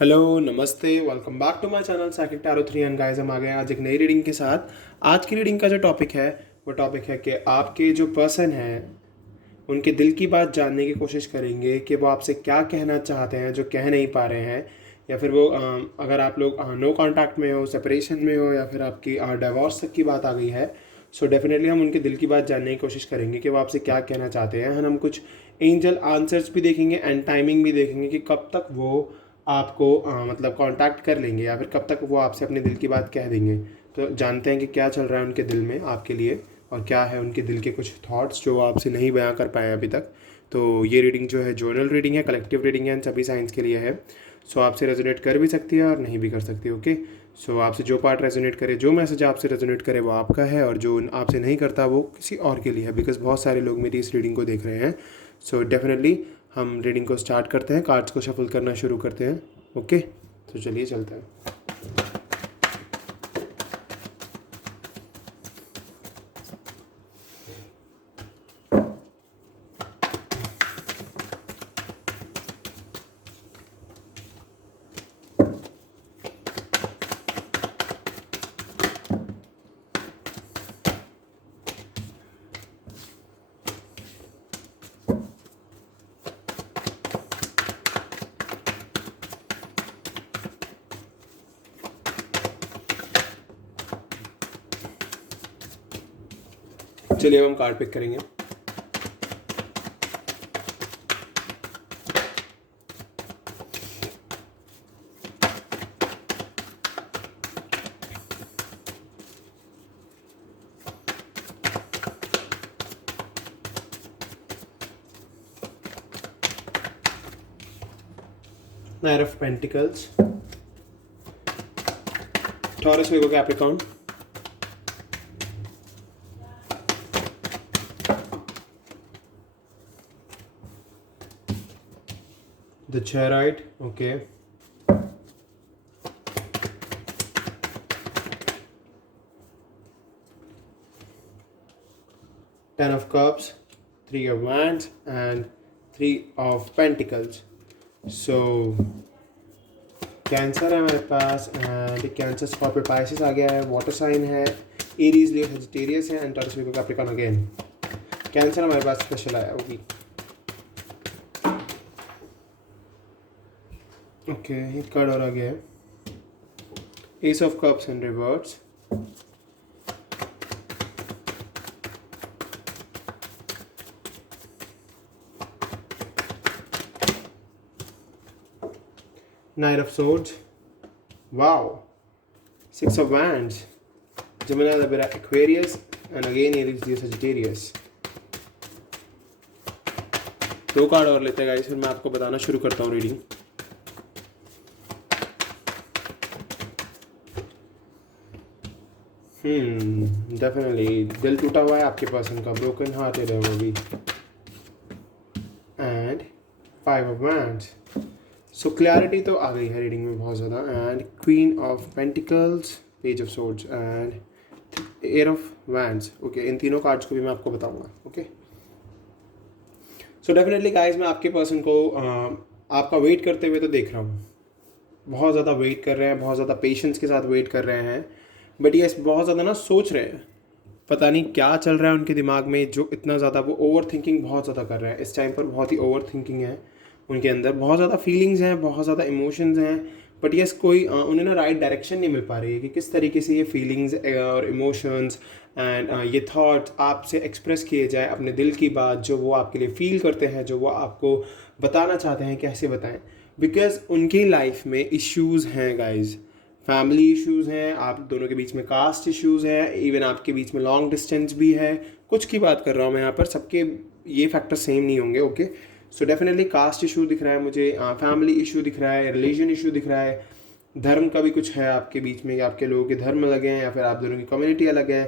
Hello नमस्ते, welcome back to my channel cycle tarot 3 and guys, हम आ गए हैं आज एक नई रीडिंग के साथ। आज की रीडिंग का जो टॉपिक है वो टॉपिक है कि आपके जो पर्सन हैं उनके दिल की बात जानने की कोशिश करेंगे कि वो आपसे क्या कहना चाहते हैं जो कह नहीं पा रहे हैं, या फिर वो अगर आप लोग नो कांटेक्ट में हो, सेपरेशन में हो, या फिर आपकी डिवोर्स तक की बात आ गई है। सो डेफिनेटली हम उनके दिल की बात जानने की कोशिश करेंगे कि वो आपसे क्या कहना चाहते हैं। हम कुछ एंजल आंसर्स भी देखेंगे एंड टाइमिंग भी देखेंगे कि कब तक वो आपको मतलब कांटेक्ट कर लेंगे या फिर कब तक वो आपसे अपने दिल की बात कह देंगे। तो जानते हैं कि क्या चल रहा है उनके दिल में आपके लिए, और क्या है उनके दिल के कुछ थॉट्स जो वो आपसे नहीं बयां कर पाए अभी तक। तो ये रीडिंग जो है जर्नल रीडिंग है, कलेक्टिव रीडिंग है, सभी साइंस के लिए है। सो आपसे रेजोनेट कर भी सकती है और नहीं भी कर सकती। ओके, सो आपसे जो पार्ट रेजोनेट करे, जो मैसेज आपसे रेजोनेट करे वो आपका है, और जो आपसे नहीं करता वो किसी और के लिए है, बिकॉज बहुत सारे लोग मेरी इस रीडिंग को देख रहे हैं। सो डेफिनेटली हम रीडिंग को स्टार्ट करते हैं, कार्ड्स को शफल करना शुरू करते हैं। ओके, तो चलिए चलते हैं। चलिए अब हम कार्ड पिक करेंगे। Knight of Pentacles, Taurus, Virgo, Capricorn, the Chariot, okay, Ten of Cups, Three of Wands and Three of Pentacles. So Cancer है हमारे पास, एंड कैंसर स्कॉर्पियो पाइसेस आ गया है, वाटर साइन है, एरीज लियो सेजिटेरियस है, and Taurus Virgo Capricorn again. Cancer हमारे पास स्पेशल आया होगी। ओके, एक कार्ड और आ गया है, S of cups in reverse, Knight of Swords, wow, Six of Wands, Gemini, Libra, Aquarius, and again Aries, Leo, Sagittarius। दो कार्ड और लेते हैं गाइस, फिर मैं आपको बताना शुरू करता हूँ रीडिंग। डेफिनेटली दिल टूटा हुआ है आपके पर्सन का, ब्रोकन हार्टेड है वो भी, and five of wands. So clarity तो आ गई है रीडिंग में बहुत ज़्यादा, and queen of pentacles, page of swords and air of wands. Okay, इन तीनों कार्ड्स को भी मैं आपको बताऊंगा। ओके, सो डेफिनेटली गाइस मैं आपके पर्सन को आपका वेट करते हुए तो देख रहा हूँ, बहुत ज़्यादा वेट कर रहे हैं, बहुत ज़्यादा पेशेंस के साथ वेट कर रहे हैं, बट ये बहुत ज़्यादा ना सोच रहे हैं, पता नहीं क्या चल रहा है उनके दिमाग में, जो इतना ज़्यादा वो ओवर थिंकिंग बहुत ज़्यादा कर रहे हैं इस टाइम पर। बहुत ही ओवर थिंकिंग है उनके अंदर, बहुत ज़्यादा फीलिंग्स हैं, बहुत ज़्यादा इमोशंस हैं, बट यस कोई उन्हें ना राइट डायरेक्शन नहीं मिल पा रही है कि किस तरीके से ये फीलिंग्स और इमोशंस एंड ये थॉट्स आपसे एक्सप्रेस किए जाए, अपने दिल की बात जो वो आपके लिए फील करते हैं, जो वो आपको बताना चाहते हैं, कैसे बताएं। बिकॉज उनकी लाइफ में इश्यूज़ हैं गाइज, फैमिली इश्यूज़ हैं, आप दोनों के बीच में कास्ट इश्यूज़ हैं, इवन आपके बीच में लॉन्ग डिस्टेंस भी है। कुछ की बात कर रहा हूँ मैं यहाँ पर, सबके ये फैक्टर सेम नहीं होंगे। Okay, so definitely caste issue दिख रहा है मुझे, फैमिली इशू दिख रहा है, रिलीजन इशू दिख रहा है, धर्म का भी कुछ है आपके बीच में, या आपके लोगों के धर्म अलग हैं या फिर आप दोनों की कम्युनिटी अलग है।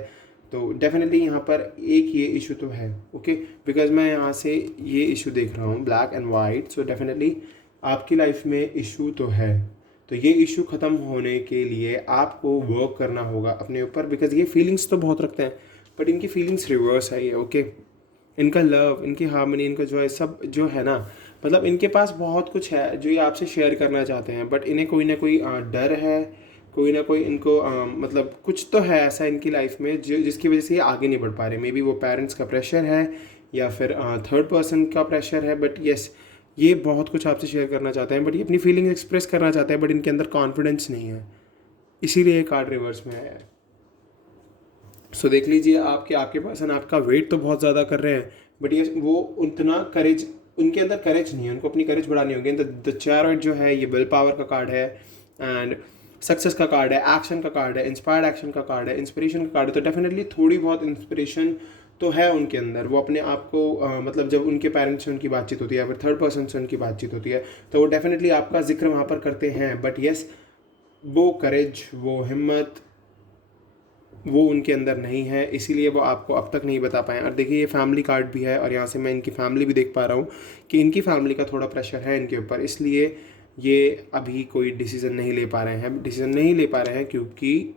तो डेफिनेटली यहाँ पर एक ये इशू तो है। ओके, बिकॉज मैं यहाँ से ये इशू देख रहा हूँ black and white. So definitely आपकी लाइफ में इशू तो है, तो ये इशू ख़त्म होने के लिए आपको वर्क करना होगा अपने ऊपर, बिकॉज ये फीलिंग्स तो बहुत रखते हैं बट इनकी फीलिंग्स रिवर्स है ये। ओके, इनका लव, इनकी हार्मनी, इनका जॉय सब जो है ना, मतलब इनके पास बहुत कुछ है जो ये आपसे शेयर करना चाहते हैं, बट इन्हें कोई ना कोई डर है, कोई ना कोई इनको मतलब कुछ तो है ऐसा इनकी लाइफ में जो जिसकी वजह से ये आगे नहीं बढ़ पा रहे। मे बी वो पेरेंट्स का प्रेशर है या फिर थर्ड पर्सन का प्रेशर है, बट यस ये बहुत कुछ आपसे शेयर करना चाहते हैं, बट ये अपनी फीलिंग्स एक्सप्रेस करना चाहते हैं, बट इनके अंदर कॉन्फिडेंस नहीं है, इसीलिए ये कार्ड रिवर्स में आया है। सो देख लीजिए आपके पर्सन आपका वेट तो बहुत ज़्यादा कर रहे हैं, बट ये वो उतना करेज, उनके अंदर करेज नहीं है, उनको अपनी करेज बढ़ानी होगी। द चैरियट जो है ये विल पावर का कार्ड है, एंड सक्सेस का कार्ड है, एक्शन का कार्ड है, इंस्पायर्ड एक्शन का कार्ड है, इंस्पिरेशन का कार्ड है। तो डेफिनेटली थोड़ी बहुत इंस्पिरेशन तो है उनके अंदर। वो अपने आप को मतलब जब उनके पेरेंट्स से उनकी बातचीत होती है या फिर थर्ड पर्सन से उनकी बातचीत होती है तो वो डेफिनेटली आपका जिक्र वहाँ पर करते हैं, बट यस वो करेज, वो हिम्मत, वो उनके अंदर नहीं है, इसीलिए वो आपको अब तक नहीं बता पाए। और देखिए ये फैमिली कार्ड भी है, और यहाँ से मैं इनकी फैमिली भी देख पा रहा हूँ कि इनकी फैमिली का थोड़ा प्रेशर है इनके ऊपर, इसलिए ये अभी कोई डिसीज़न नहीं ले पा रहे हैं। डिसीज़न नहीं ले पा रहे हैं क्योंकि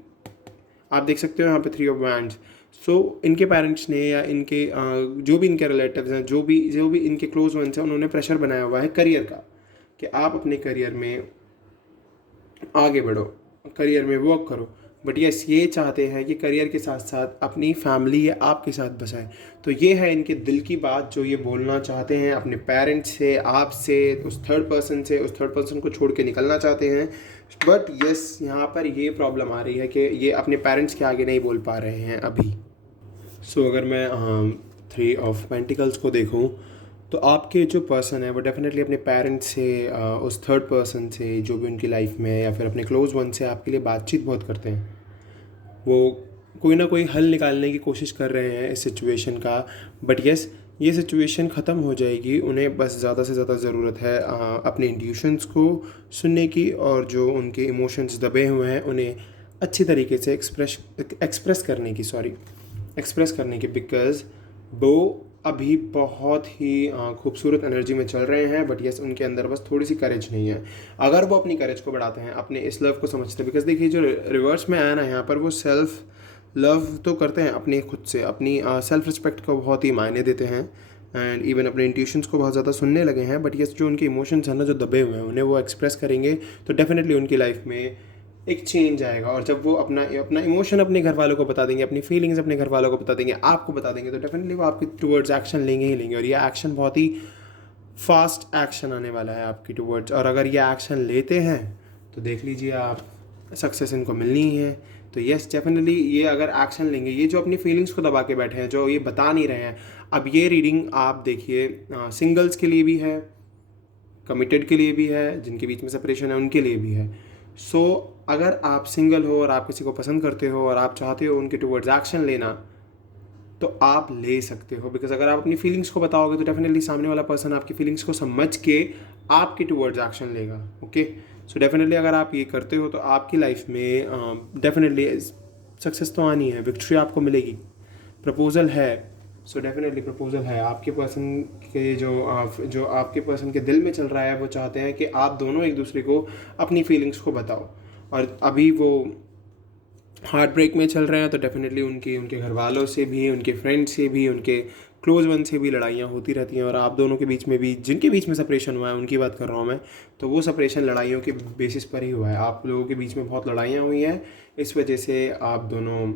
आप देख सकते हो यहाँ पे 3 ऑफ वैंड्स। सो इनके पेरेंट्स ने या इनके जो भी इनके रिलेटिव्स हैं, जो भी इनके क्लोज वंस हैं, उन्होंने प्रेशर बनाया हुआ है करियर का कि आप अपने करियर में आगे बढ़ो, करियर में वर्क करो। बट यस ये चाहते हैं कि करियर के साथ साथ अपनी फैमिली या आपके साथ बसाएं। तो ये है इनके दिल की बात जो ये बोलना चाहते हैं अपने पेरेंट्स से, आपसे, उस थर्ड पर्सन से, उस थर्ड पर्सन को छोड़ के निकलना चाहते हैं। बट यस यहाँ पर ये प्रॉब्लम आ रही है कि ये अपने पेरेंट्स के आगे नहीं बोल पा रहे हैं अभी। सो अगर मैं 3 ऑफ पेंटिकल्स को देखूँ तो आपके जो पर्सन है वो डेफिनेटली अपने पेरेंट्स से, उस थर्ड पर्सन से जो भी उनकी लाइफ में या फिर अपने क्लोज वन से आपके लिए बातचीत बहुत करते हैं। वो कोई ना कोई हल निकालने की कोशिश कर रहे हैं इस सिचुएशन का, बट यस ये सिचुएशन ख़त्म हो जाएगी। उन्हें बस ज़्यादा से ज़्यादा ज़रूरत है अपने इंट्यूशंस को सुनने की, और जो उनके इमोशंस दबे हुए हैं उन्हें अच्छी तरीके से एक्सप्रेस करने की बिकॉज़ वो अभी बहुत ही खूबसूरत एनर्जी में चल रहे हैं, बट यस उनके अंदर बस थोड़ी सी करेज नहीं है। अगर वो अपनी करेज को बढ़ाते हैं, अपने इस लव को समझते हैं, बिकॉज देखिए जो रिवर्स में आया ना यहाँ पर, वो सेल्फ लव तो करते हैं अपने खुद से, अपनी सेल्फ रिस्पेक्ट को बहुत ही मायने देते हैं, एंड इवन अपने इंट्यूशंस को बहुत ज़्यादा सुनने लगे हैं। बट यस जो उनके इमोशंस हैं ना, जो दबे हुए हैं, उन्हें वो एक्सप्रेस करेंगे तो डेफिनेटली उनकी लाइफ में एक चेंज आएगा। और जब वो अपना इमोशन अपने घर वालों को बता देंगे, अपनी फीलिंग्स अपने घर वालों को बता देंगे, आपको बता देंगे, तो डेफिनेटली वो आपके टूवर्ड्स एक्शन लेंगे ही लेंगे। और ये एक्शन बहुत ही फास्ट एक्शन आने वाला है आपकी टूवर्ड्स, और अगर ये एक्शन लेते हैं तो देख लीजिए आप, सक्सेस इनको मिलनी ही है। तो येस डेफिनेटली ये अगर एक्शन लेंगे, ये जो अपनी फीलिंग्स को दबा के बैठे हैं, जो ये बता नहीं रहे हैं, अब ये रीडिंग आप देखिए सिंगल्स के लिए भी है, कमिटेड के लिए भी है, जिनके बीच में सेपरेशन है उनके लिए भी है। सो अगर आप सिंगल हो और आप किसी को पसंद करते हो और आप चाहते हो उनके टुवर्ड्स एक्शन लेना, तो आप ले सकते हो। बिकॉज अगर आप अपनी फीलिंग्स को बताओगे तो डेफिनेटली सामने वाला पर्सन आपकी फीलिंग्स को समझ के आपके टुवर्ड्स एक्शन लेगा। ओके, सो डेफिनेटली अगर आप ये करते हो तो आपकी लाइफ में डेफिनेटली सक्सेस तो आनी है, विक्ट्री आपको मिलेगी। प्रपोजल है, सो डेफिनेटली प्रपोजल है। आपके पर्सन के जो आपके पर्सन के दिल में चल रहा है, वो चाहते हैं कि आप दोनों एक दूसरे को अपनी फीलिंग्स को बताओ। और अभी वो हार्ट ब्रेक में चल रहे हैं, तो डेफिनेटली उनके घर वालों से भी, उनके फ्रेंड से भी, उनके क्लोज वन से भी लड़ाइयाँ होती रहती हैं। और आप दोनों के बीच में भी, जिनके बीच में सेपरेशन हुआ है उनकी बात कर रहा हूँ मैं, तो वो सेपरेशन लड़ाइयों के बेसिस पर ही हुआ है। आप लोगों के बीच में बहुत लड़ाइयाँ हुई हैं, इस वजह से आप दोनों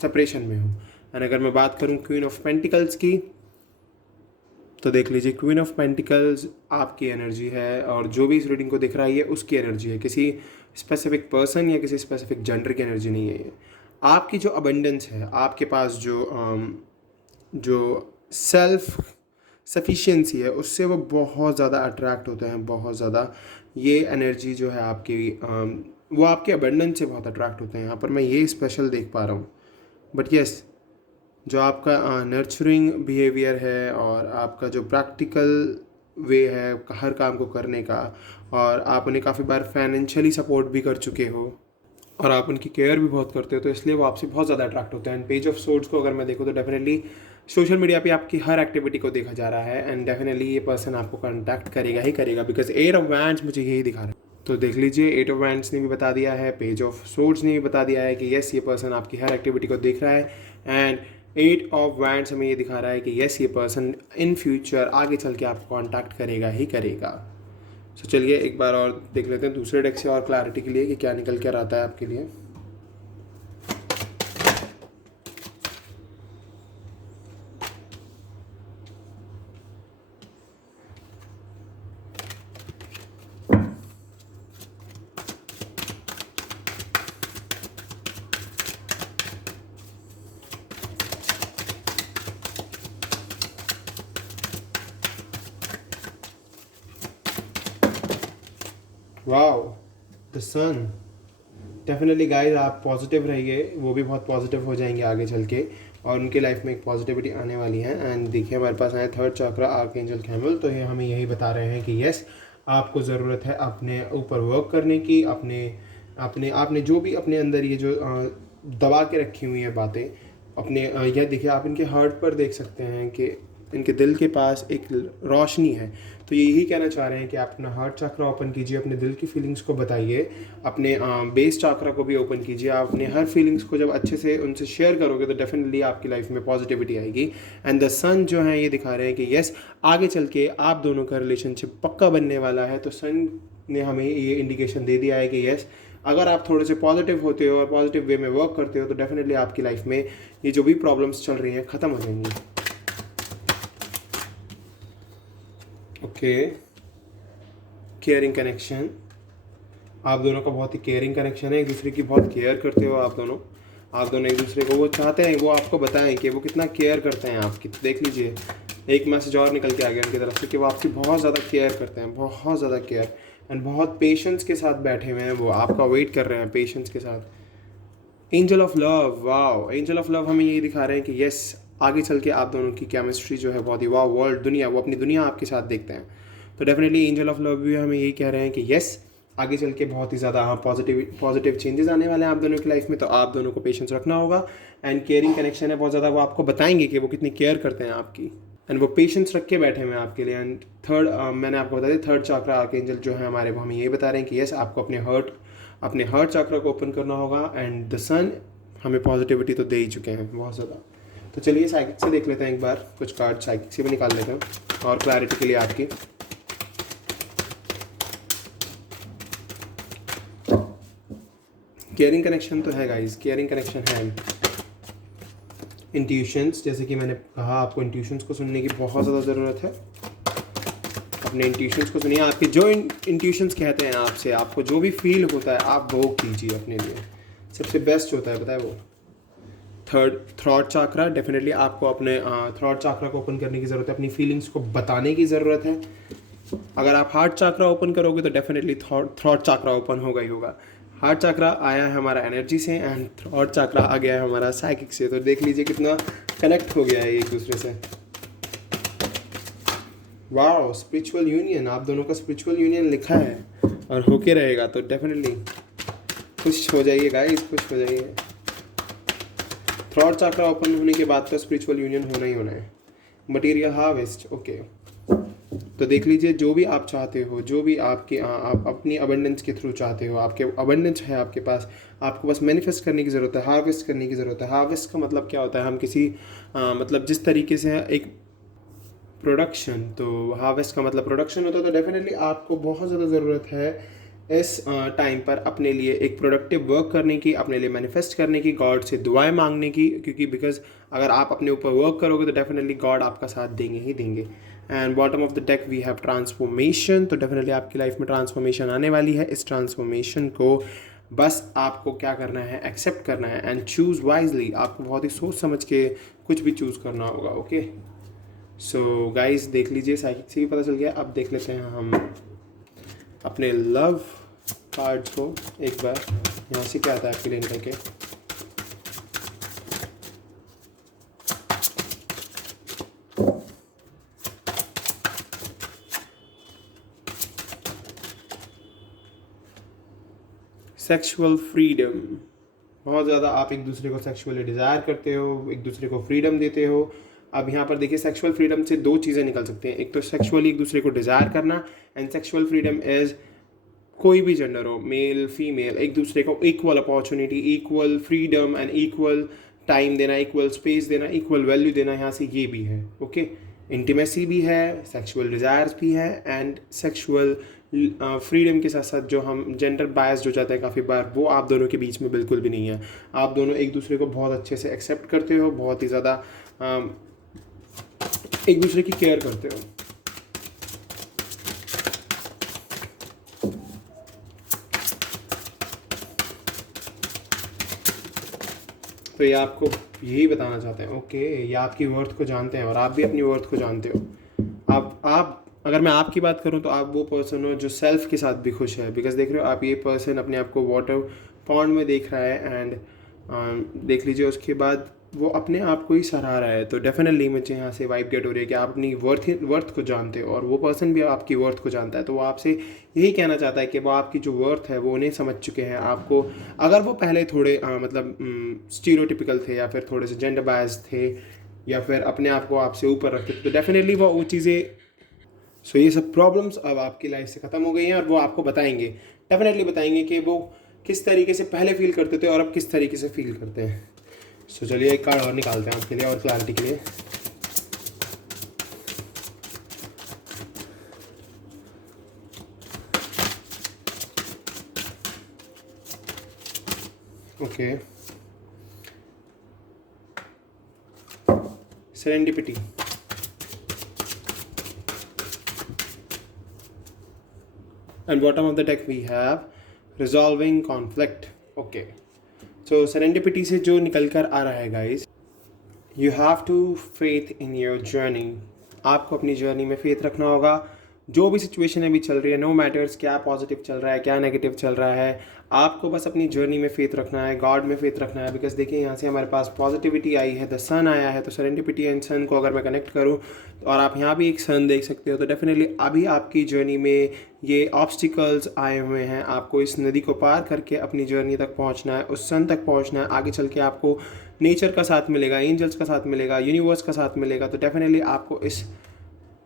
सेपरेशन में हो। एंड अगर मैं बात करूँ क्वीन ऑफ पेंटिकल्स की, तो देख लीजिए क्वीन ऑफ पेंटिकल्स आपकी एनर्जी है, और जो भी इस रीडिंग को दिख रहा है उसकी एनर्जी है, किसी स्पेसिफिक पर्सन या किसी स्पेसिफिक जेंडर की एनर्जी नहीं है ये। आपकी जो अबंडेंस है, आपके पास जो सेल्फ सफिशिएंसी है, उससे वो बहुत ज़्यादा अट्रैक्ट होते हैं, बहुत ज़्यादा। ये एनर्जी जो है आपकी, वो आपके अबंडेंस से बहुत अट्रैक्ट होते हैं। यहाँ पर मैं ये स्पेशल देख पा रहा हूँ। बट यस जो आपका नर्चरिंग बिहेवियर है और आपका जो प्रैक्टिकल वे है हर काम को करने का, और आप उन्हें काफ़ी बार फाइनेंशियली सपोर्ट भी कर चुके हो और आप उनकी केयर भी बहुत करते हो, तो इसलिए वो आपसे बहुत ज़्यादा अट्रैक्ट होते हैं। एंड पेज ऑफ सोर्ड्स को अगर मैं देखूँ तो डेफिनेटली सोशल मीडिया पे आपकी हर एक्टिविटी को देखा जा रहा है, एंड डेफिनेटली ये पर्सन आपको कॉन्टैक्ट करेगा ही करेगा, बिकॉज 8 ऑफ वैंड्स मुझे यही दिखा रहा है। तो देख लीजिए 8 ऑफ वैंड्स ने भी बता दिया है, पेज ऑफ सोर्ड्स ने भी बता दिया है कि येस ये पर्सन आपकी हर एक्टिविटी को देख रहा है, एंड एट ऑफ वैंड्स हमें ये दिखा रहा है कि यस ये पर्सन इन फ्यूचर आगे चल के आपको कॉन्टैक्ट करेगा ही करेगा। सो चलिए एक बार और देख लेते हैं दूसरे डेक से और क्लैरिटी के लिए कि क्या निकल कर आता है आपके लिए। Wow, the sun. Definitely guys आप पॉजिटिव रहिए, वो भी बहुत पॉजिटिव हो जाएंगे आगे चल के और उनके लाइफ में एक पॉजिटिविटी आने वाली है। एंड देखिए हमारे पास आए थर्ड चक्रा आर्कएंजल कैमिल, तो ये हमें यही बता रहे हैं कि यस आपको ज़रूरत है अपने ऊपर वर्क करने की, अपने अपने आपने जो भी अपने अंदर ये जो दबा के रखी हुई है बातें अपने यह देखिए आप इनके हार्ट पर देख सकते हैं कि इनके दिल के पास एक रोशनी है। तो ये यही कहना चाह रहे हैं कि आप अपना हार्ट चक्रा ओपन कीजिए, अपने दिल की फीलिंग्स को बताइए, अपने बेस चक्रा को भी ओपन कीजिए। आप अपने हर फीलिंग्स को जब अच्छे से उनसे शेयर करोगे तो डेफिनेटली आपकी लाइफ में पॉजिटिविटी आएगी। एंड द सन जो है ये दिखा रहे हैं कि यस आगे चल के आप दोनों का रिलेशनशिप पक्का बनने वाला है। तो सन ने हमें ये इंडिकेशन दे दिया है कि यस अगर आप थोड़े से पॉजिटिव होते हो और पॉजिटिव वे में वर्क करते हो तो डेफिनेटली आपकी लाइफ में ये जो भी प्रॉब्लम्स चल रही हैं ख़त्म हो जाएंगी। ओके, केयरिंग कनेक्शन, आप दोनों का बहुत ही केयरिंग कनेक्शन है, एक दूसरे की बहुत केयर करते हो आप दोनों एक दूसरे को, वो चाहते हैं वो आपको बताएं कि वो कितना केयर करते हैं आपकी। देख लीजिए एक मैसेज और निकल के आ गया उनकी तरफ से कि वो आपकी बहुत ज़्यादा केयर करते हैं, बहुत ज़्यादा केयर एंड बहुत पेशेंस के साथ बैठे हुए हैं, वो आपका वेट कर रहे हैं पेशेंस के साथ। Angel of love, wow, angel of love हमें यही दिखा रहे हैं कि यस आगे चल के आप दोनों की केमिस्ट्री जो है बहुत ही वाह, वर्ल्ड दुनिया वो अपनी दुनिया आपके साथ देखते हैं। तो डेफिनेटली एंजल ऑफ लव भी हमें यही कह रहे हैं कि यस आगे चल के बहुत ही ज़्यादा पॉजिटिव चेंजेस आने वाले हैं आप दोनों की लाइफ में। तो आप दोनों को पेशेंस रखना होगा एंड केयरिंग कनेक्शन है बहुत ज़्यादा, वो आपको बताएंगे कि वो कितनी केयर करते हैं आपकी एंड वो पेशेंस रख के बैठे हुए हैं आपके लिए। एंड थर्ड मैंने आपको बता दिया थर्ड चक्रा आर्कएंजल जो है हमारे, वो हमें यही बता रहे हैं कि यस आपको अपने हर्ट चक्रा को ओपन करना होगा। एंड द सन हमें पॉजिटिविटी तो दे ही चुके हैं बहुत ज़्यादा। तो चलिए साइकिक से देख लेते हैं एक बार, कुछ कार्ड साइकिक से भी निकाल लेते हैं और क्लैरिटी के लिए आपकी। केयरिंग कनेक्शन तो है गाइस, केयरिंग कनेक्शन है। इंट्यूशंस, जैसे कि मैंने कहा आपको इंट्यूशंस को सुनने की बहुत ज़्यादा ज़रूरत है। अपने इंट्यूशंस को सुनिए, आपके जो इंट्यूशंस कहते हैं आपसे, आपको जो भी फील होता है आप वो कीजिए अपने लिए, सबसे बेस्ट होता है, पता है वो। थ्रॉट चाक्रा, डेफिनेटली आपको अपने थ्रॉट चाक्रा को ओपन करने की ज़रूरत है, अपनी फीलिंग्स को बताने की ज़रूरत है। अगर आप हार्ट चाक्रा ओपन करोगे तो डेफिनेटली थ्रॉट चाक्रा ओपन होगा ही होगा। हार्ट चाक्रा आया है हमारा एनर्जी से एंड थ्रॉट चाक्रा आ गया है हमारा साइकिक से। तो देख लीजिए कितना कनेक्ट हो गया है एक दूसरे से। वाओ, स्पिरिचुअल यूनियन, आप दोनों का स्पिरिचुअल यूनियन लिखा है और होके रहेगा। तो डेफिनेटली खुश हो जाइए गाइस, खुश हो जाइए। थ्रॉट चाक्रा ओपन होने के बाद तो स्पिरिचुअल यूनियन होना ही होना है। Material harvest, okay. तो देख लीजिए जो भी आप चाहते हो, जो भी आपके आप अपनी अबंडेंस के थ्रू चाहते हो, आपके अबंडेंस है आपके पास, आपको बस मैनिफेस्ट करने की ज़रूरत है, हार्वेस्ट करने की ज़रूरत है। हार्वेस्ट का मतलब क्या होता है, हम किसी मतलब जिस तरीके से एक प्रोडक्शन, तो हार्वेस्ट का मतलब प्रोडक्शन होता है। तो डेफिनेटली आपको बहुत ज़्यादा ज़रूरत है इस टाइम पर अपने लिए एक प्रोडक्टिव वर्क करने की, अपने लिए मैनिफेस्ट करने की, गॉड से दुआएं मांगने की, क्योंकि बिकॉज अगर आप अपने ऊपर वर्क करोगे तो डेफिनेटली गॉड आपका साथ देंगे ही देंगे। And bottom of the deck we have transformation, तो डेफिनेटली आपकी लाइफ में ट्रांसफॉर्मेशन आने वाली है। इस ट्रांसफॉर्मेशन को बस आपको क्या करना है, एक्सेप्ट करना है एंड चूज़ वाइजली। आपको बहुत ही सोच समझ के कुछ भी चूज़ करना होगा, ओके। सो गाइस देख लीजिए, साइकिक से भी पता चल गया। अब देख लेते हैं हम अपने लव कार्ड को एक बार, यहाँ से क्या आता है आपके लिए निकल के। सेक्सुअल फ्रीडम, बहुत ज़्यादा आप एक दूसरे को सेक्सुअली डिज़ायर करते हो, एक दूसरे को फ्रीडम देते हो। अब यहाँ पर देखिए सेक्सुअल फ्रीडम से दो चीज़ें निकल सकती हैं, एक तो सेक्सुअली एक दूसरे को डिज़ायर करना एंड सेक्सुअल फ्रीडम इज़ कोई भी जेंडर हो, मेल फीमेल, एक दूसरे को equal opportunity, equal freedom and equal time देना, इक्वल स्पेस देना, इक्वल वैल्यू देना, यहाँ से ये भी है। ओके, इंटीमेसी भी है, सेक्सुअल डिज़ायर्स भी है, एंड सेक्सुअल फ्रीडम के साथ साथ जो हम जेंडर बायस्ड हो जाता है काफ़ी बार, वो आप दोनों के बीच में बिल्कुल भी नहीं है। आप दोनों एक दूसरे को बहुत अच्छे से एक्सेप्ट करते हो, बहुत ही ज़्यादा एक दूसरे की केयर करते हो। तो ये आपको यही बताना चाहते हैं। ओके, ये आपकी वर्थ को जानते हैं और आप भी अपनी वर्थ को जानते हो। आप अगर मैं आपकी बात करूं तो आप वो पर्सन हो जो सेल्फ के साथ भी खुश है। बिकॉज देख रहे हो आप, ये पर्सन अपने आप को वाटर पॉन्ड में देख रहा है, एंड देख लीजिए उसके बाद वो अपने आप को ही सराहा रहा है। तो डेफिनेटली मुझे यहाँ से वाइब गेट हो रही है कि आप अपनी वर्थ को जानते हो और वो पर्सन भी आपकी वर्थ को जानता है। तो वो आपसे यही कहना चाहता है कि वो आपकी जो वर्थ है वो उन्हें समझ चुके हैं। आपको अगर वो पहले थोड़े मतलब स्टीरियोटिपिकल थे या फिर थोड़े से जेंडर बायस्ड थे या फिर अपने आप को आपसे ऊपर रखते थे, तो डेफिनेटली वो चीज़ें ये सब प्रॉब्लम्स अब आपकी लाइफ से ख़त्म हो गई हैं और वो आपको बताएंगे, डेफिनेटली बताएंगे कि वो किस तरीके से पहले फील करते थे और अब किस तरीके से फील करते हैं। चलिए एक कार्ड और निकालते हैं आपके लिए और क्लैरिटी के लिए। Okay, serendipity, and bottom of the deck we have resolving conflict. Okay, so serendipity से जो निकल कर आ रहा है guys, you have to faith in your journey. आपको अपनी जर्नी में फेथ रखना होगा। जो भी सिचुएशन अभी चल रही है, नो मैटर्स क्या पॉजिटिव चल रहा है क्या नेगेटिव चल रहा है, आपको बस अपनी जर्नी में फेथ रखना है, गॉड में फेथ रखना है। बिकॉज देखिए यहाँ से हमारे पास पॉजिटिविटी आई है, द सन आया है, तो सेरेंडिपिटी एंड सन को अगर मैं कनेक्ट करूँ और आप यहाँ भी एक सन देख सकते हो, तो डेफिनेटली अभी आपकी जर्नी में ये ऑब्स्टिकल्स आए हुए हैं। आपको इस नदी को पार करके अपनी जर्नी तक पहुँचना है, उस सन तक पहुँचना है। आगे चल के आपको नेचर का साथ मिलेगा, एंजल्स का साथ मिलेगा, यूनिवर्स का साथ मिलेगा। तो डेफिनेटली आपको इस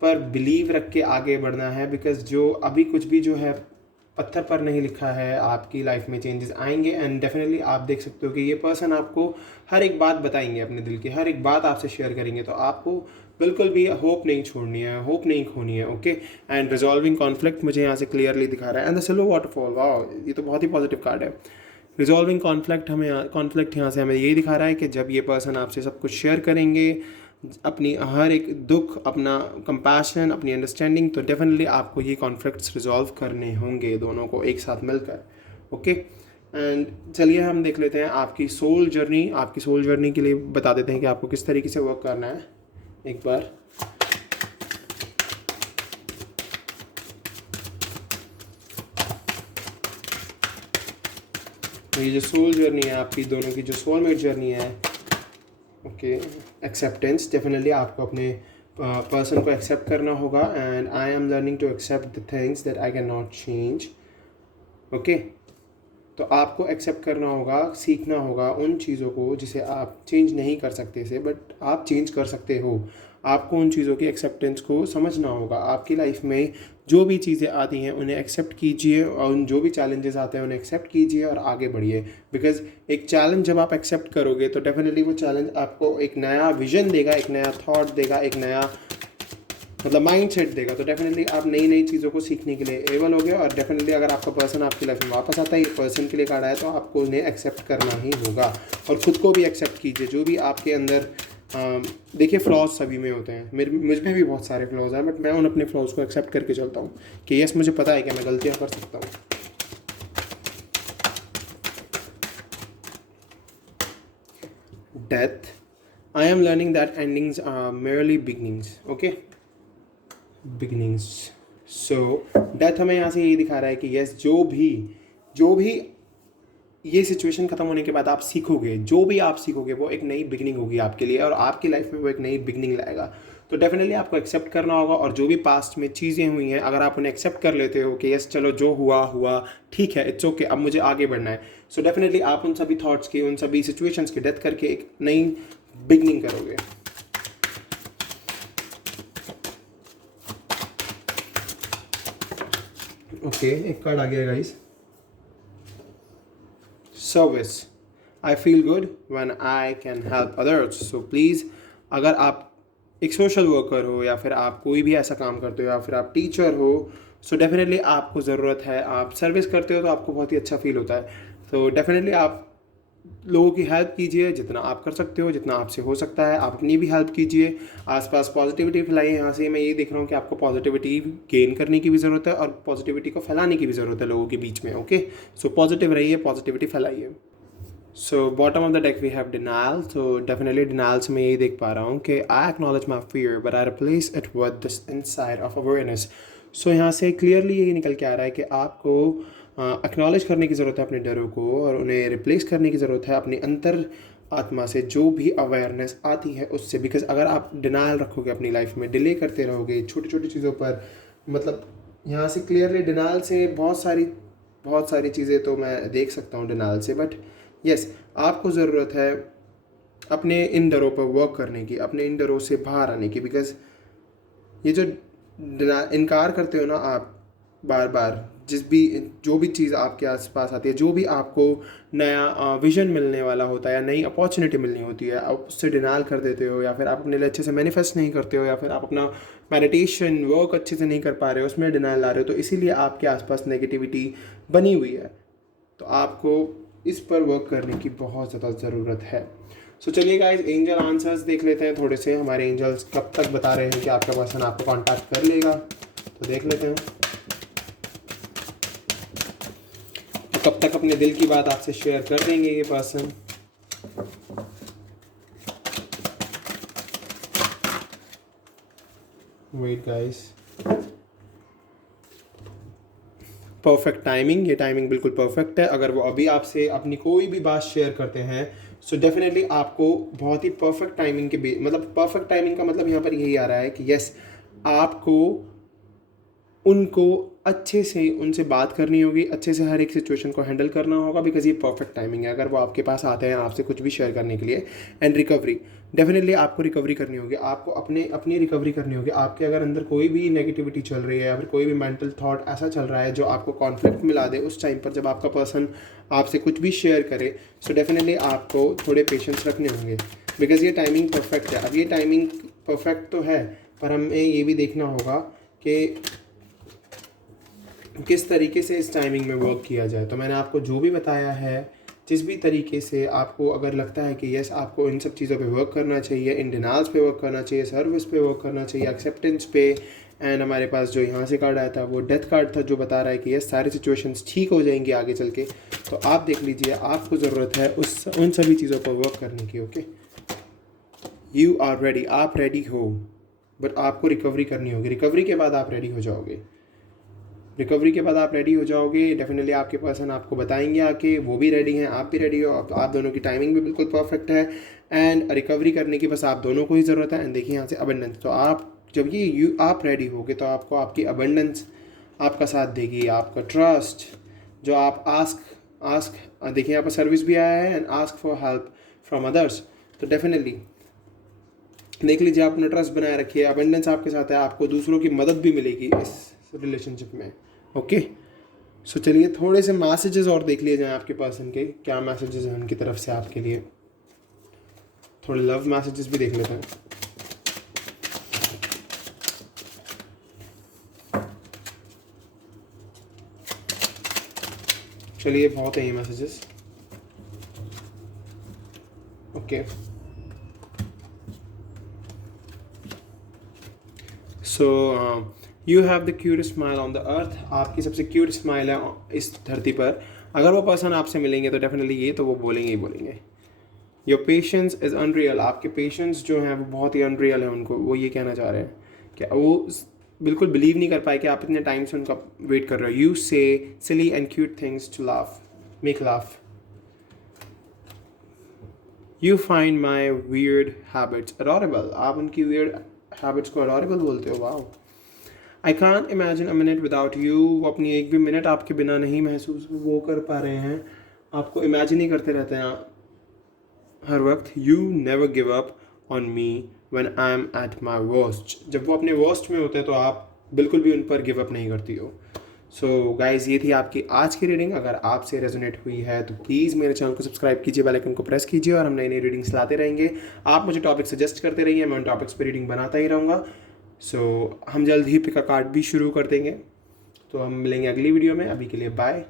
पर बिलीव रख के आगे बढ़ना है। बिकॉज जो अभी कुछ भी जो है पत्थर पर नहीं लिखा है, आपकी लाइफ में चेंजेस आएंगे। एंड डेफिनेटली आप देख सकते हो कि ये पर्सन आपको हर एक बात बताएंगे, अपने दिल की हर एक बात आपसे शेयर करेंगे। तो आपको बिल्कुल भी होप नहीं छोड़नी है, होप नहीं खोनी है। ओके, एंड रिजॉल्विंग कॉन्फ्लिक्ट मुझे यहाँ से क्लियरली दिखा रहा है। एंड द सिल्वर वाटरफॉल, वाह, ये तो बहुत ही पॉजिटिव कार्ड है। रिजॉल्विंग कॉन्फ्लिक्ट यहाँ से हमें यही दिखा रहा है कि जब ये पर्सन आपसे सब कुछ शेयर करेंगे, अपनी हर एक दुख, अपना कंपैशन, अपनी अंडरस्टैंडिंग, तो डेफिनेटली आपको ये कॉन्फ्लिक्ट्स रिजॉल्व करने होंगे दोनों को एक साथ मिलकर। ओके, एंड चलिए हम देख लेते हैं आपकी सोल जर्नी। आपकी सोल जर्नी के लिए बता देते हैं कि आपको किस तरीके से वर्क करना है एक बार। तो ये जो सोल जर्नी है आपकी दोनों की, जो सोलमेट जर्नी है, ओके, एक्सेप्टेंस, डेफिनेटली आपको अपने पर्सन को एक्सेप्ट करना होगा। And I am learning to accept the things that I can not change. Okay, तो आपको एक्सेप्ट करना होगा, सीखना होगा उन चीज़ों को जिसे आप चेंज नहीं कर सकते थे बट आप चेंज कर सकते हो। आपको उन चीज़ों की एक्सेप्टेंस को समझना होगा। आपकी लाइफ में जो भी चीज़ें आती हैं उन्हें एक्सेप्ट कीजिए, और उन जो भी चैलेंजेस आते हैं उन्हें एक्सेप्ट कीजिए और आगे बढ़िए। बिकॉज एक चैलेंज जब आप एक्सेप्ट करोगे तो डेफिनेटली वो चैलेंज आपको एक नया विजन देगा, एक नया थॉट देगा, एक नया मतलब माइंड सेट देगा। तो डेफिनेटली आप नई नई चीज़ों को सीखने के लिए एबल हो गए। और डेफिनेटली अगर आपका पर्सन आपकी लाइफ में वापस आता है, ये पर्सन के लिए कार्ड आया, तो आपको उन्हें एक्सेप्ट करना ही होगा। और ख़ुद को भी एक्सेप्ट कीजिए, जो भी आपके अंदर देखिए फ्लॉज सभी में होते हैं, मुझ में भी बहुत सारे फ्लॉज हैं, बट मैं उन अपने फ्लॉज को एक्सेप्ट करके चलता हूँ कि यस, मुझे पता है कि मैं गलतियाँ कर सकता हूँ। Death, I am learning that endings are merely beginnings. Okay, beginnings. So death हमें यहाँ से यही दिखा रहा है कि यस, जो भी ये सिचुएशन ख़त्म होने के बाद आप सीखोगे, जो भी आप सीखोगे वो एक नई बिगनिंग होगी आपके लिए, और आपकी लाइफ में वो एक नई बिगनिंग लाएगा। तो डेफिनेटली आपको एक्सेप्ट करना होगा। और जो भी पास्ट में चीज़ें हुई हैं, अगर आप उन्हें एक्सेप्ट कर लेते हो कि यस चलो जो हुआ हुआ, ठीक है, इट्स ओके, अब मुझे आगे बढ़ना है। सो डेफिनेटली आप उन सभी थॉट्स की, उन सभी सिचुएशंस की डेथ करके एक नई बिगनिंग करोगे। ओके, एक कार्ड आ गया guys, service. I feel good when I can help others. So please, अगर आप एक सोशल वर्कर हो या फिर आप कोई भी ऐसा काम करते हो या फिर आप टीचर हो, सो डेफिनेटली आपको ज़रूरत है, आप सर्विस करते हो तो आपको बहुत ही अच्छा फील होता है। तो डेफिनेटली आप लोगों की हेल्प कीजिए जितना आप कर सकते हो, जितना आपसे हो सकता है। आप अपनी भी हेल्प कीजिए, आसपास पॉजिटिविटी फैलाइए। यहाँ से मैं ये देख रहा हूँ कि आपको पॉजिटिविटी गेन करने की भी ज़रूरत है और पॉजिटिविटी को फैलाने की भी ज़रूरत है लोगों के बीच में। ओके, सो पॉजिटिव रहिए, पॉजिटिविटी फैलाइए। So bottom of the deck we have denial. तो डेफिनेटली डिनायल से मैं यही देख पा रहा हूँ कि I acknowledge my fear but I replace it with this inside of awareness. So यहाँ से क्लियरली यही निकल के आ रहा है कि आपको एक्नॉलेज करने की ज़रूरत है अपने डरों को और उन्हें रिप्लेस करने की ज़रूरत है अपनी अंतर आत्मा से, जो भी अवेयरनेस आती है उससे। बिकॉज अगर आप डिनायल रखोगे अपनी लाइफ में, डिले करते रहोगे छोटी छोटी चीज़ों पर, मतलब यहाँ से क्लियरली डिनायल से बहुत सारी चीज़ें तो मैं देख सकता हूँ डिनायल से। बट यस, आपको ज़रूरत है अपने इन डरों पर वर्क करने की, अपने इन डरों से बाहर आने की। बिकॉज ये जो इनकार करते हो ना आप बार बार, जो भी चीज़ आपके आसपास आती है, जो भी आपको नया विजन मिलने वाला होता है या नई अपॉर्चुनिटी मिलनी होती है, आप उससे डिनाल कर देते हो या फिर आप अपने लिए अच्छे से मैनिफेस्ट नहीं करते हो या फिर आप अपना मेडिटेशन वर्क अच्छे से नहीं कर पा रहे हो, उसमें डिनाल ला रहे हो, तो इसीलिए आपके आसपास नेगेटिविटी बनी हुई है। तो आपको इस पर वर्क करने की बहुत ज़्यादा ज़रूरत है। सो चलिए गाइज, एंजल आंसर्स देख लेते हैं थोड़े से। हमारे एंजल्स कब तक बता रहे हैं कि आपका पर्सन आपको कांटेक्ट कर लेगा, तो देख लेते हैं तो कब तक अपने दिल की बात आपसे शेयर कर देंगे ये person. Wait guys, perfect timing, ये टाइमिंग बिल्कुल परफेक्ट है। अगर वो अभी आपसे अपनी कोई भी बात शेयर करते हैं, सो डेफिनेटली आपको बहुत ही परफेक्ट टाइमिंग के मतलब परफेक्ट टाइमिंग का मतलब यहाँ पर यही आ रहा है कि यस, आपको उनको अच्छे से उनसे बात करनी होगी, अच्छे से हर एक सिचुएशन को हैंडल करना होगा। बिकॉज ये परफेक्ट टाइमिंग है अगर वो आपके पास आते हैं आपसे कुछ भी शेयर करने के लिए। एंड रिकवरी, डेफिनेटली आपको रिकवरी करनी होगी, आपको अपनी रिकवरी करनी होगी। आपके अगर अंदर कोई भी नेगेटिविटी चल रही है या फिर कोई भी मेंटल थॉट ऐसा चल रहा है जो आपको कॉन्फ्लिक्ट मिला दे, उस टाइम पर जब आपका पर्सन आपसे कुछ भी शेयर करे, सो डेफिनेटली आपको थोड़े पेशेंस रखने होंगे। बिकॉज ये टाइमिंग परफेक्ट है। अब ये टाइमिंग परफेक्ट तो है, पर हमें ये भी देखना होगा कि किस तरीके से इस टाइमिंग में वर्क किया जाए। तो मैंने आपको जो भी बताया है, जिस भी तरीके से आपको अगर लगता है कि यस, आपको इन सब चीज़ों पे वर्क करना चाहिए, इन डिनाल्स पे वर्क करना चाहिए, सर्विस पे वर्क करना चाहिए, एक्सेप्टेंस पे। एंड हमारे पास जो यहाँ से कार्ड आया था वो डेथ कार्ड था, जो बता रहा है कि यस, सारी सिचुएशंस ठीक हो जाएंगी आगे चल के। तो आप देख लीजिए, आपको ज़रूरत है उन सभी चीज़ों पर वर्क करने की। ओके, यू आर रेडी, आप रेडी हो, बट आपको रिकवरी करनी होगी। रिकवरी के बाद आप रेडी हो जाओगे। रिकवरी के बाद आप रेडी हो जाओगे, डेफिनेटली आपके पर्सन आपको बताएंगे आके, वो भी रेडी हैं, आप भी रेडी हो। आप दोनों की टाइमिंग भी बिल्कुल परफेक्ट है। एंड रिकवरी करने की बस आप दोनों को ही ज़रूरत है। एंड देखिए यहाँ से अबंडेंस, तो आप जब आप रेडी होगे तो आपको आपकी अबंडेंस आपका साथ देगी, आपका ट्रस्ट, जो आप आस्क देखिए यहाँ पर सर्विस भी आया है, and ask for help from others. तो डेफिनेटली देख लीजिए, आप अपना ट्रस्ट बनाए रखिए, अबंडेंस आपके साथ है, आपको दूसरों की मदद भी मिलेगी इस रिलेशनशिप में। ओके, सो चलिए थोड़े से मैसेजेस और देख लिए जाएं आपके पर्सन के, क्या मैसेजेस हैं उनकी तरफ से आपके लिए। थोड़े लव मैसेजेस भी देख लेते हैं। चलिए, बहुत है ये messages. Okay, so you have the cute smile on the earth, आपकी सबसे क्यूट स्माइल है इस धरती पर। अगर वो पर्सन आपसे मिलेंगे तो डेफिनेटली ये तो वो बोलेंगे ही बोलेंगे। योर पेशेंस इज़ अनरियल, आपके पेशेंस जो हैं वो बहुत ही अनरियल है। उनको वो ये कहना चाह रहे हैं कि वो बिल्कुल बिलीव नहीं कर पाए कि आप इतने टाइम से उनका वेट कर रहे हो। You say silly and cute things to laugh, make laugh. You find my weird habits adorable, आप उनकी वियर्ड हैबिट्स को अडोरेबल बोलते हो। Wow, I can't imagine a minute without you, वो अपनी एक भी मिनट आपके बिना नहीं महसूस वो कर पा रहे हैं, आपको इमेजिन ही करते रहते हैं हर वक्त। You never give up on me when I am at my worst, जब वो अपने वर्स्ट में होते हैं तो आप बिल्कुल भी उन पर गिव अप नहीं करती हो। सो गाइज़, ये थी आपकी आज की रीडिंग। अगर आपसे रेजोनेट हुई है तो प्लीज़ मेरे चैनल को सब्सक्राइब कीजिए, बेल आइकन को प्रेस कीजिए और हम नई नई रीडिंग्स लाते रहेंगे। आप मुझे टॉपिक सजेस्ट करते रहिए, मैं उन टॉपिक्स पर रीडिंग बनाता ही रहूँगा। सो हम जल्द ही पिक अ कार्ड भी शुरू कर देंगे। तो हम मिलेंगे अगली वीडियो में। अभी के लिए बाय।